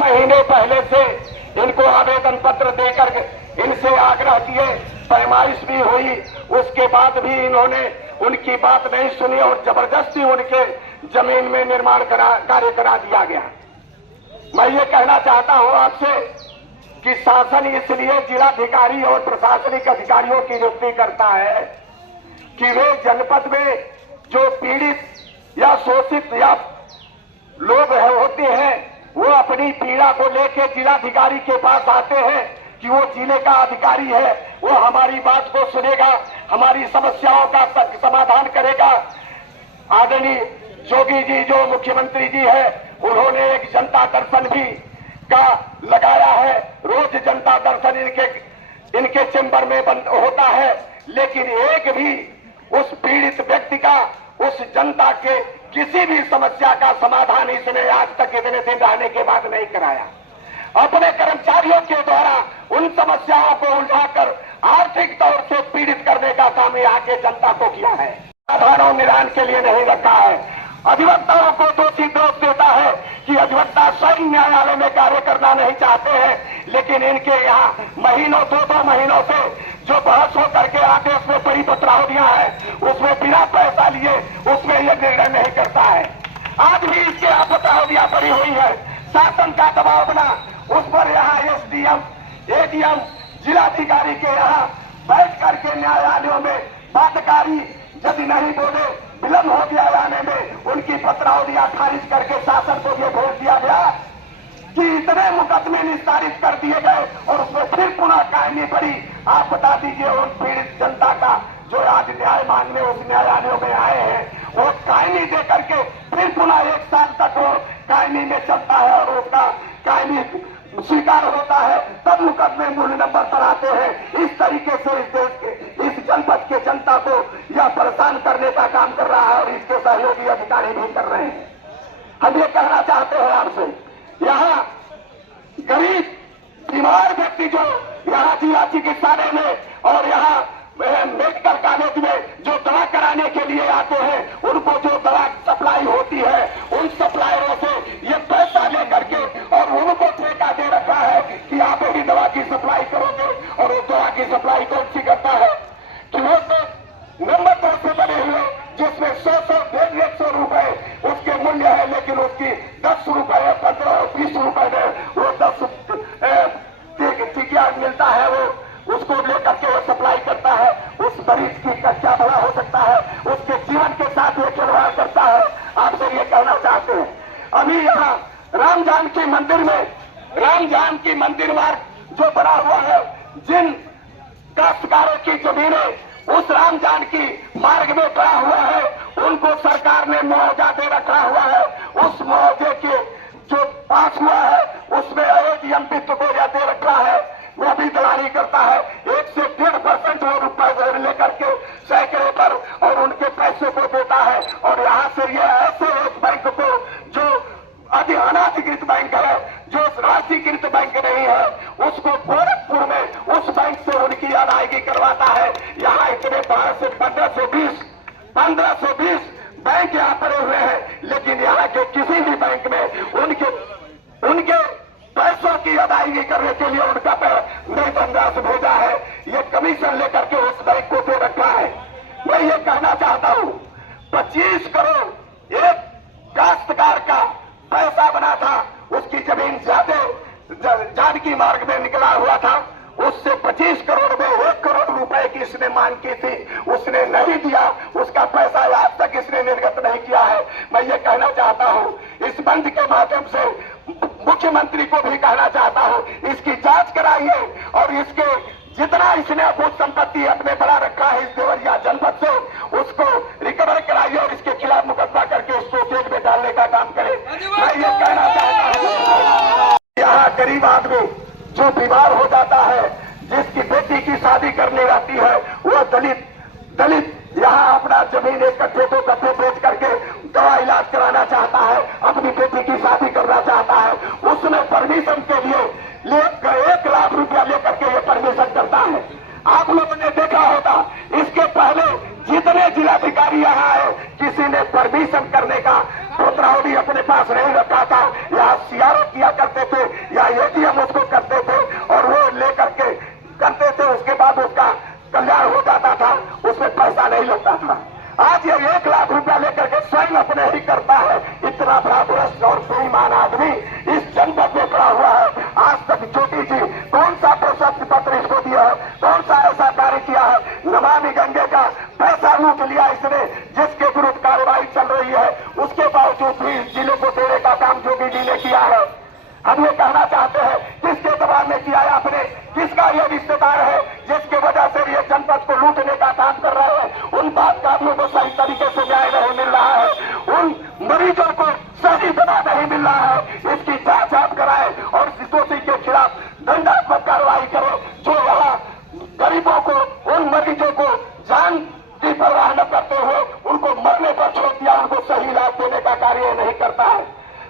महीने पहले से इनको आवेदन पत्र देकर इनसे आग्रह किए, पैमाइश भी हुई, उसके बाद भी इन्होंने उनकी बात नहीं सुनी और जबरदस्ती उनके जमीन में निर्माण कार्य करा दिया गया। मैं ये कहना चाहता हूं आपसे कि शासन इसलिए जिलाधिकारी और प्रशासनिक अधिकारियों की नियुक्ति करता है कि वे जनपद में जो पीड़ित या शोषित या लोग होते हैं वो अपनी पीड़ा को लेकर जिलाधिकारी के पास आते हैं कि वो जिले का अधिकारी है, वो हमारी बात को सुनेगा, हमारी समस्याओं का समाधान करेगा। आदरणीय जोगी जी जो मुख्यमंत्री जी है, उन्होंने एक जनता दर्शन भी का लगाया है। रोज जनता दर्शन इनके चैम्बर में बंद होता है, लेकिन एक भी उस पीड़ित व्यक्ति का, उस जनता के किसी भी समस्या का समाधान इसने आज तक इतने दिन रहने के बाद नहीं कराया। अपने कर्मचारियों के द्वारा उन समस्याओं को उलझाकर आर्थिक तौर से पीड़ित करने का काम यहाँ के जनता को किया है, समाधान और निदान के लिए नहीं रखा है। अधिवक्ताओं को दोषी दोष देता है कि अधिवक्ता स्वयं न्यायालय में कार्य करना नहीं चाहते हैं, लेकिन इनके यहाँ महीनों दो महीनों से जो बहस हो करके आके उसमें परिपत्रावधियां है, उसमें बिना पैसा लिए उसमें यह निर्णय नहीं करता है। आज भी इसके यहाँ पत्रावधियां पड़ी हुई है, शासन का दबाव बना, उस पर यहाँ एसडीएम, एडीएम, जिलाधिकारी के यहाँ बैठ करके न्यायालयों में बातकारी यदि नहीं बोले, विलंब हो गया आने में, उनकी पत्रावधियां खारिज करके शासन को ये भेज दिया गया कि इतने मुकदमे निस्तारित कर दिए गए और उसमें फिर पुनः कायमी पड़ी। आप बता दीजिए उन पीड़ित जनता का जो आज न्याय मांगने उस न्यायालयों में आए हैं, वो कायमी दे करके फिर पुनः 1 साल तक वो कायमी में चलता है और उसका कायमी स्वीकार होता है, तब मुकदमे मूल नंबर पर आते हैं। इस तरीके से इस देश के, इस जनपद के जनता को यह परेशान करने का काम कर रहा है और इसके सहयोगी अधिकारी भी कर रहे हैं। हम ये कहना चाहते हैं आपसे, यहाँ गरीब बीमार व्यक्ति जो यहाँ जिला चिकित्सालय में और यहाँ मेडिकल कॉलेज में जो दवा कराने के लिए आते हैं, उनको जो दवा सप्लाई होती है, उन सप्लायरों से ये पैसा लेकर के और उनको ठेका दे रखा है कि आप ही दवा की सप्लाई करोगे। और वो दवा की सप्लाई कौन सी करता है कि वो तो नंबर 2 से बने हुए जिसमें 100-150 रुपए उसके मूल्य है, लेकिन उसकी 10 रुपए 15 और 20 रुपए में वो 10 टीका मिलता है, वो उसको लेकर के वो सप्लाई करता है। उस मरीज की क्या भला हो सकता है, उसके जीवन के साथ वो खिलवाड़ करता है। आपसे ये कहना चाहते हैं, अभी यहाँ राम जानकी मंदिर में, राम जानकी मंदिर मार्ग जो बना हुआ है, जिन काश्तकारों की जमीनें उस राम जानकी मार्ग में पड़ा हुआ है, उनको सरकार ने मुआवजा दे रखा हुआ है। उस मुआवजे के जो पास हुआ है उसमें एडीएम वित्त को यह दे रखा है, वो भी दलाली करता है। 1 से 1.5% वो रुपए लेकर के सैकड़े पर और उनके पैसे को देता है। और यहाँ से ये ऐसे एक बैंक को जो अनाधिकृत बैंक है, जो राष्ट्रीयकृत बैंक नहीं है, उसको गोरखपुर में उस बैंक से उनकी अदायगी करवाता है। यहाँ इतने 12 से 1520 बैंक यहाँ पड़े हुए हैं, लेकिन यहाँ के किसी भी बैंक में उनके पैसों की अदायगी करने के लिए उनका नहीं धनराशि भेजा है। ये कमीशन लेकर के उस बैंक को दे रखा है। मैं ये कहना चाहता हूँ, 25 करोड़ एक काश्तकार का पैसा बना था, उसकी जमीन जानकी मार्ग में निकला हुआ था, उससे 25 करोड़ में 1 करोड़ रुपए की इसने मांग की थी, उसने नहीं दिया, उसका पैसा आज तक इसने निर्गत नहीं किया है। मैं ये कहना चाहता हूँ, इस बंद के माध्यम से मुख्यमंत्री को भी कहना चाहता हूँ, इसकी जांच कराइए और इसके जितना इसने अभूत संपत्ति अपने बड़ा रखा है इस देवरिया जनपद से, उसको रिकवर कराइए और इसके खिलाफ मुकदमा करके उसको जेल जो बीमार हो जाता है, जिसकी बेटी की शादी करनी रहती है, वो दलित यहाँ अपना जमीन एक कट्ठे दो कट्ठे बेच करके दवा इलाज कराना चाहता है, अपनी बेटी की शादी करना चाहता है, उसमें परमिशन के लिए 1 लाख रुपया लेकर के ये परमिशन करता है। आप लोगों ने देखा होगा, इसके पहले जितने जिलाधिकारी यहाँ आए, किसी ने परमिशन करने का प्रोत्रावली अपने पास नहीं रखा था। यहाँ सीआरओ किया करते थे या एटीएम उसको करते थे और वो लेकर के करते थे, उसके बाद उसका कल्याण हो जाता था, उसमें पैसा नहीं लगता था। आज ये 1 लाख रुपया लेकर के स्वयं अपने ही करता है। इतना बड़ा भ्रष्ट और बेईमान आदमी इस जनपद में पड़ा हुआ है। आज तक ज्योति जी कौन सा प्रशस्ति पत्र इसको दिया है, कौन सा ऐसा कार्य किया है? नमामि गंगे का पैसा लूट लिया इसने, जिसके विरुद्ध कार्रवाई चल रही है, उसके बावजूद भी जिले को देने का काम ज्योति जी ने किया है। हम ये कहना चाहते हैं, किसके दबाव में किया है आपने? किसका ये रिश्तेदार है जिसके वजह से ये जनपद को लूटने का काम कर रहे हैं? उन बातकारियों को सही तरीके से न्याय नहीं मिल रहा है, उन मरीजों को सही दवा नहीं मिल रहा है। इसकी जांच आप कराए और दोषी के खिलाफ दंडात्मक कार्रवाई करें, जो यहाँ गरीबों को, उन मरीजों को जान की परवाह न करते हुए उनको मरने पर छोड़ दिया, उनको सही इलाज देने का कार्य नहीं करता है।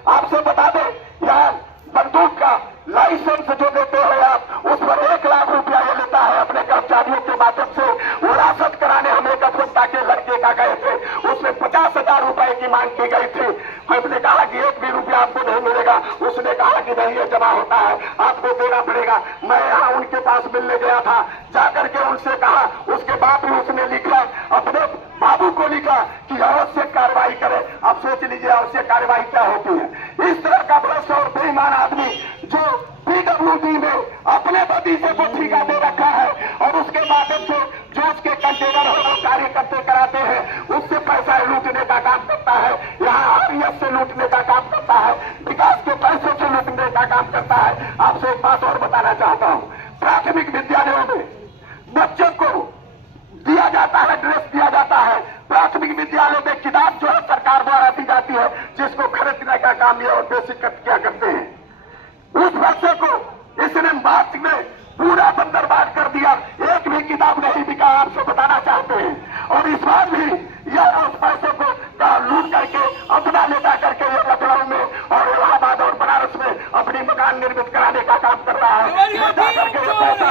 आपसे बता दें, यहाँ बंदूक का लाइसेंस जो देते हैं आप, उस पर 1 लाख रुपया ये लेता है अपने कर्मचारियों के माध्यम से। विरासत कराने हम एक अभियंता के लड़के का गए थे, उसमें 50,000 रुपए की मांग की गई थी। हमने कहा कि 1 भी रुपया आपको नहीं मिलेगा। उसने कहा कि नहीं, ये जमा होता है, आपको देना पड़ेगा। मैं यहाँ उनके पास मिलने गया था, जाकर के उनसे कहा, उसके बाद भी उसने लिखा, अपने बाबू को लिखा कि आवश्यक कार्रवाई करें। आप सोच लीजिए आवश्यक कार्रवाई क्या होती है। इस तरह का भ्रष्ट और बेईमान आदमी जो पीडब्ल्यूडी में अपने बगीचे को ठेका दे रखा है और उसके माध्यम से जो उसके कंटेनर और कार्य करते कराते हैं, उससे पैसा लूटने का काम करता है। यहाँ आरएस से लूटने का काम करता है, विकास के पैसों से लूटने का काम करता है। आपसे एक बात और बताना चाहता हूँ, प्राथमिक विद्यालयों में बच्चों को दिया जाता है, ड्रेस दिया जाता है। प्राथमिक विद्यालयों में किताब जो है सरकार द्वारा दी जाती है, जिसको खरीदने का काम ये और बेसिक क्या करते हैं। उस बच्चे को इसने मार्च में पूरा बंदरबार कर दिया, एक भी किताब नहीं बिका। आपसे बताना चाहते हैं, और इस बार भी यह उस पैसे को लूट करके अपना लेता करके ये लखनऊ में और इलाहाबाद और बनारस में अपनी मकान निर्मित कराने का काम कर रहा है। लेता करके ये पैसा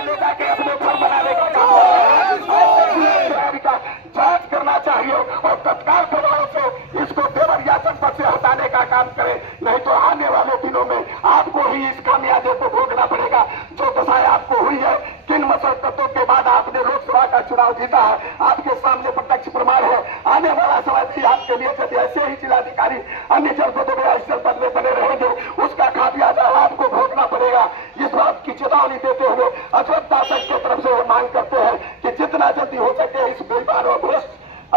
लेता के अपने घर बनाने का काम का जांच करना चाहिए और तत्काल प्रभाव से इसको देवरिया जनपद से हटाने का काम करें, नहीं तो आने वाले दिनों में आपको ही इस खामियाजे को भोगना पड़ेगा। जो दशाएं आपको हुई है, किन मशक्कतों के बाद आपने लोकसभा का चुनाव जीता है, आपके सामने प्रत्यक्ष प्रमाण है। आने वाला समय भी आपके लिए यदि ऐसे ही जिलाधिकारी अन्य जनपदों में इस जनपद में बने रहेंगे, उसका खामियाजा आपको भोगना पड़ेगा। इस बात की चेतावनी देते हुए अजवत दासक की तरफ से मांग करते हैं कि जितना जल्दी हो सके इस बेईमान और भ्रष्ट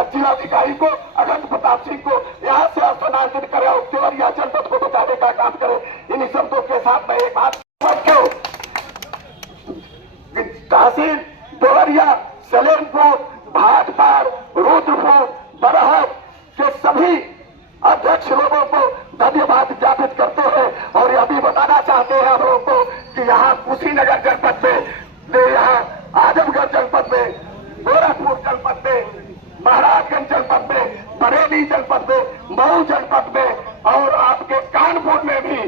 जिलाधिकारी को, अनंत प्रताप सिंह को यहाँ से स्थानांतरित करें और देवरिया जनपद को बचाने का काम करें। इन्हीं शब्दों के साथ मैं एक बात तहसील देवरिया, सलेमपुर, भाटपाड़, रुद्रपुर, बरहट के सभी अध्यक्ष लोगों को धन्यवाद ज्ञापित करते हैं। और यह भी बताना चाहते हैं हम लोगों को कि यहाँ कुशीनगर जनपद में, यहाँ आजमगढ़ जनपद में, गोरखपुर जनपद में, महाराजगंज जनपद में, बरेली जनपद में, मऊ जनपद में और आपके कानपुर में भी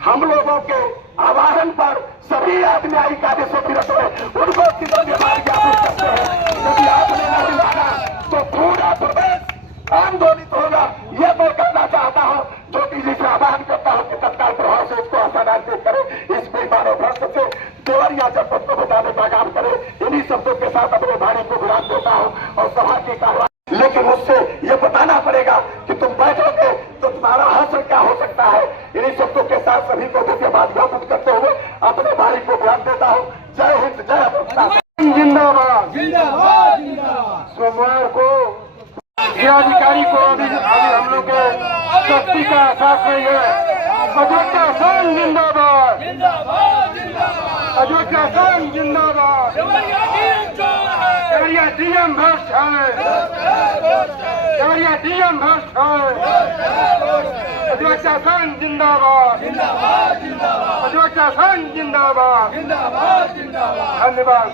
हम लोगों के आह्वान पर सभी न्यायिक कार्य से विरत हुए, उनको धन्यवाद ज्ञापित करते हैं। यदि आपने नहीं माना तो पूरा प्रदेश आंदोलित होगा। ये मैं कहना चाहता हूँ, ज्योति जी से आह्वान करता हूँ कि तत्काल प्रभाव से इसको स्थानांतरित करें, इस बेईमानों भ्रष्ट से देवरिया जनपद को बचाने का काम करें। इन्हीं शब्दों के साथ अपने भाई को विराम देता हूँ और सभा की कार्रवाई, लेकिन उससे ये बताना पड़ेगा कि तुम बैठोगे तो तुम्हारा हासिल क्या हो सकता है। इन्हीं शब्दों के साथ सभी को धन्यवाद ज्ञापित करते हुए अपने भाई को विराम देता हूँ। जय हिंद, जय भारत, जिंदाबाद जिंदाबाद जिंदाबाद। सोमवार को जिलाधिकारी को अभी हम लोग के शक्ति का एहसास नहीं है। अयोध्या संघ जिंदाबाद, अयोध्या संघ जिंदाबाद। देवरिया डीएम भ्रष्ट है, देवरिया डीएम भ्रष्ट है। अधिवक्ता संघ जिंदाबाद, अधिवक्ता संघ जिंदाबाद। धन्यवाद।